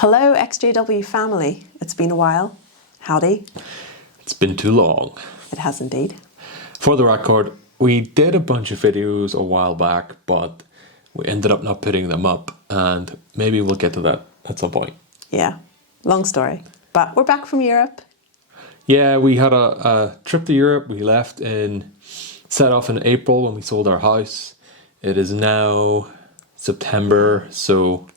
Hello, XJW family. It's been a while. Howdy. It's been too long. It has indeed. For the record, we did a bunch of videos a while back, but we ended up not putting them up, and maybe we'll get to that at some point. Yeah, long story. But we're back from Europe. Yeah, we had a trip to Europe. We set off in April when we sold our house. It is now September, so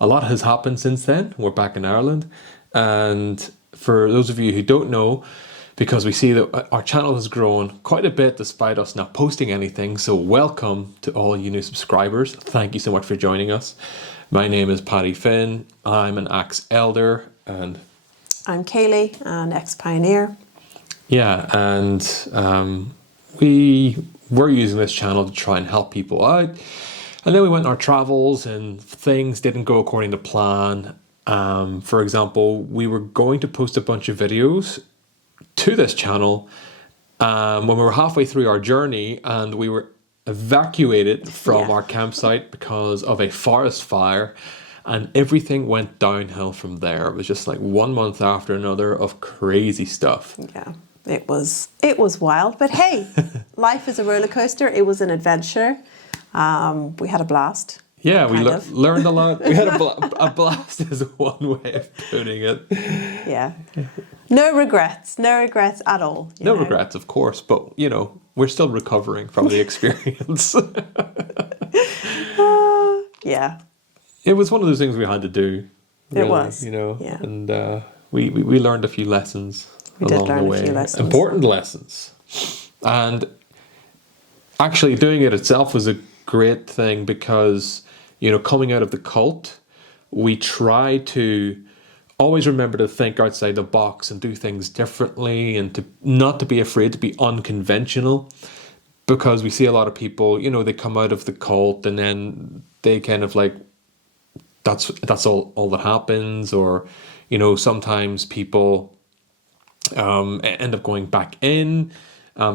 a lot has happened since then. We're back in Ireland. And for those of you who don't know, because we see that our channel has grown quite a bit despite us not posting anything. So welcome to all you new subscribers. Thank you so much for joining us. My name is Paddy Finn. I'm an Axe Elder and I'm Kaylee, an ex-pioneer. yeah, and we were using this channel to try and help people out. And then we went on our travels and things didn't go according to plan. For example, we were going to post a bunch of videos to this channel when we were halfway through our journey, and we were evacuated from our campsite because of a forest fire, and everything went downhill from there. It was just like 1 month after another of crazy stuff. Yeah, it was wild, but hey, life is a roller coaster. It was an adventure. We had a blast. Yeah, we learned a lot. We had a blast is one way of putting it. Yeah. No regrets at all. No regrets, of course, but we're still recovering from the experience. Yeah. It was one of those things we had to do. Really, it was. Yeah. And we learned a few lessons along the way. A few lessons. Important lessons. And actually doing it itself was a great thing because, coming out of the cult, we try to always remember to think outside the box and do things differently, and not to be afraid to be unconventional, because we see a lot of people, they come out of the cult and then they kind of like, that's all that happens, or, sometimes people end up going back in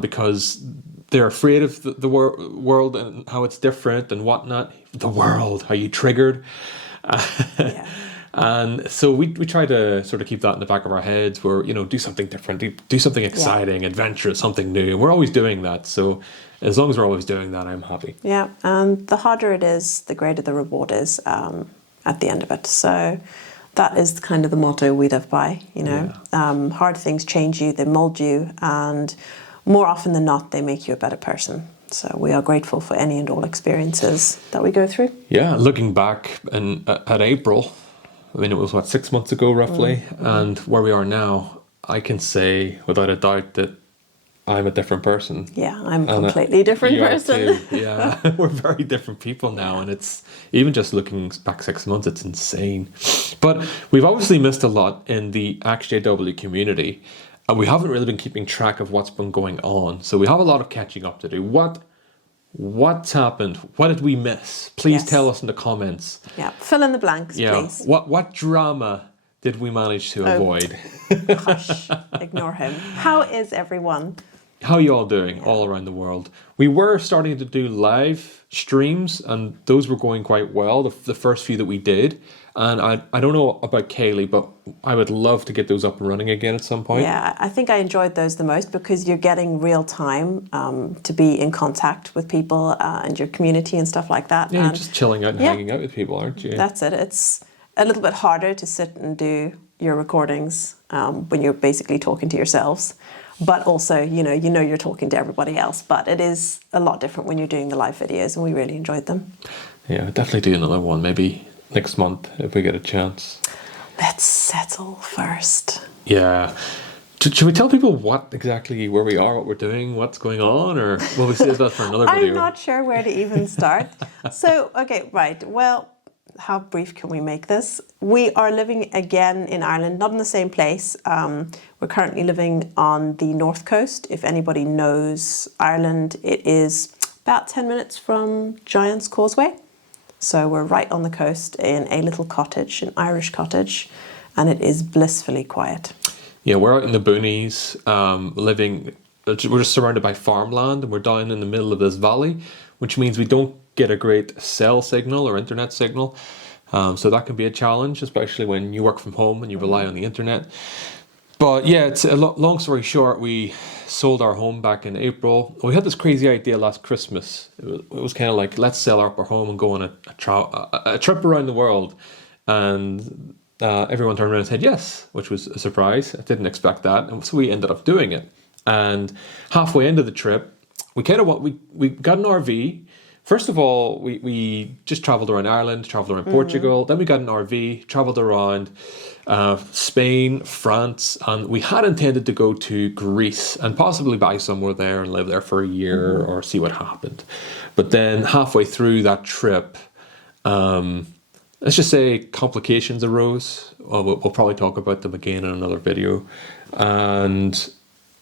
because they're afraid of the world and how it's different and whatnot. The world, how you triggered. Yeah. And so we try to sort of keep that in the back of our heads where, do something different, do something exciting, adventurous, something new. And we're always doing that. So as long as we're always doing that, I'm happy. Yeah. And the harder it is, the greater the reward is at the end of it. So that is kind of the motto we live by, Hard things change you, they mold you, and more often than not, they make you a better person. So we are grateful for any and all experiences that we go through. Yeah, looking back at April, it was 6 months ago roughly, and where we are now, I can say without a doubt that I'm a different person. Yeah, I'm a completely different person. Yeah, we're very different people now, and it's even just looking back 6 months, it's insane. But we've obviously missed a lot in the XJW community, and we haven't really been keeping track of what's been going on. So we have a lot of catching up to do. What's happened? What did we miss? Please tell us in the comments. Yeah, fill in the blanks, please. What drama did we manage to avoid? Hush, ignore him. How is everyone? How are you all doing all around the world? We were starting to do live streams, and those were going quite well, the first few that we did. And I don't know about Kaylee, but I would love to get those up and running again at some point. Yeah, I think I enjoyed those the most because you're getting real time to be in contact with people and your community and stuff like that. Yeah, you're just chilling out and hanging out with people, aren't you? That's it. It's a little bit harder to sit and do your recordings when you're basically talking to yourselves. But also, you're talking to everybody else. But it is a lot different when you're doing the live videos, and we really enjoyed them. Yeah, I'll definitely do another one, maybe next month if we get a chance. Let's settle first. Yeah. Should we tell people where we are, what we're doing, what's going on, or will we save that for another video? I'm not sure where to even start. So, okay, right. Well, how brief can we make this? We are living again in Ireland, not in the same place. We're currently living on the north coast. If anybody knows Ireland, it is about 10 minutes from Giant's Causeway. So we're right on the coast in a little cottage, an Irish cottage, and it is blissfully quiet. Yeah, we're out in the boonies, living. We're just surrounded by farmland, and we're down in the middle of this valley, which means we don't get a great cell signal or internet signal. So that can be a challenge, especially when you work from home and you rely on the internet. But yeah, it's a long story short, we sold our home back in April. We had this crazy idea last Christmas. It was kind of like, let's sell up our home and go on a trip around the world. And everyone turned around and said yes, which was a surprise. I didn't expect that. And so we ended up doing it. And halfway into the trip, we got an RV. First of all, we just traveled around Ireland, traveled around Portugal. Then we got an RV, traveled around Spain, France, and we had intended to go to Greece and possibly buy somewhere there and live there for a year or see what happened. But then halfway through that trip, let's just say complications arose. We'll probably talk about them again in another video. And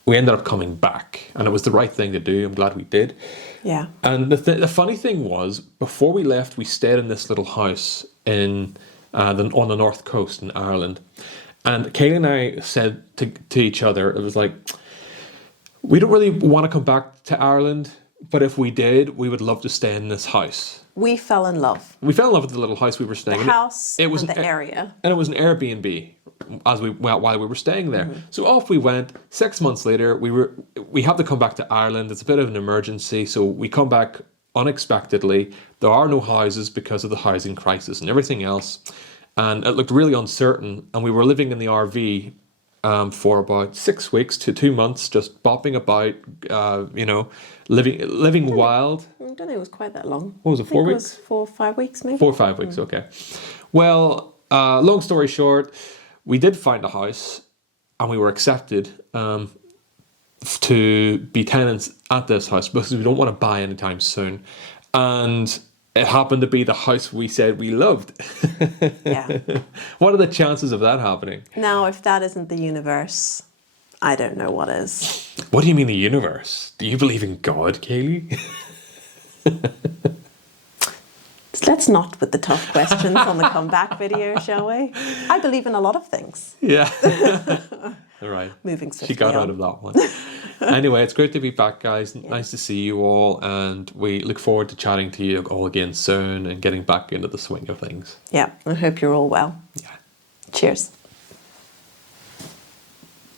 we ended up coming back, and it was the right thing to do. I'm glad we did. Yeah. And the funny thing was, before we left, we stayed in this little house on the north coast in Ireland. And Kaylee and I said to each other, it was like, we don't really want to come back to Ireland, but if we did, we would love to stay in this house. We fell in love. We fell in love with the little house we were staying in. The house It was and the area. And it was an Airbnb while we were staying there. So off we went. 6 months later, we have to come back to Ireland. It's a bit of an emergency, so we come back unexpectedly. There are no houses because of the housing crisis and everything else, and it looked really uncertain. And we were living in the RV for about 6 weeks to 2 months, just bopping about, living wild. I don't think it was quite that long. What was it, 4 weeks? It was 4 or 5 weeks, maybe. 4 or 5 weeks, okay. Well, long story short, we did find a house and we were accepted to be tenants at this house because we don't want to buy anytime soon. And it happened to be the house we said we loved. Yeah. What are the chances of that happening? Now, if that isn't the universe, I don't know what is. What do you mean the universe? Do you believe in God, Kaylee? Let's not put the tough questions on the comeback video, shall we? I believe in a lot of things. Yeah. All right. Moving swiftly She got on. out of that one. Anyway, it's great to be back, guys. Nice to see you all, and we look forward to chatting to you all again soon and getting back into the swing of things. Yeah, I hope you're all well. Yeah. Cheers.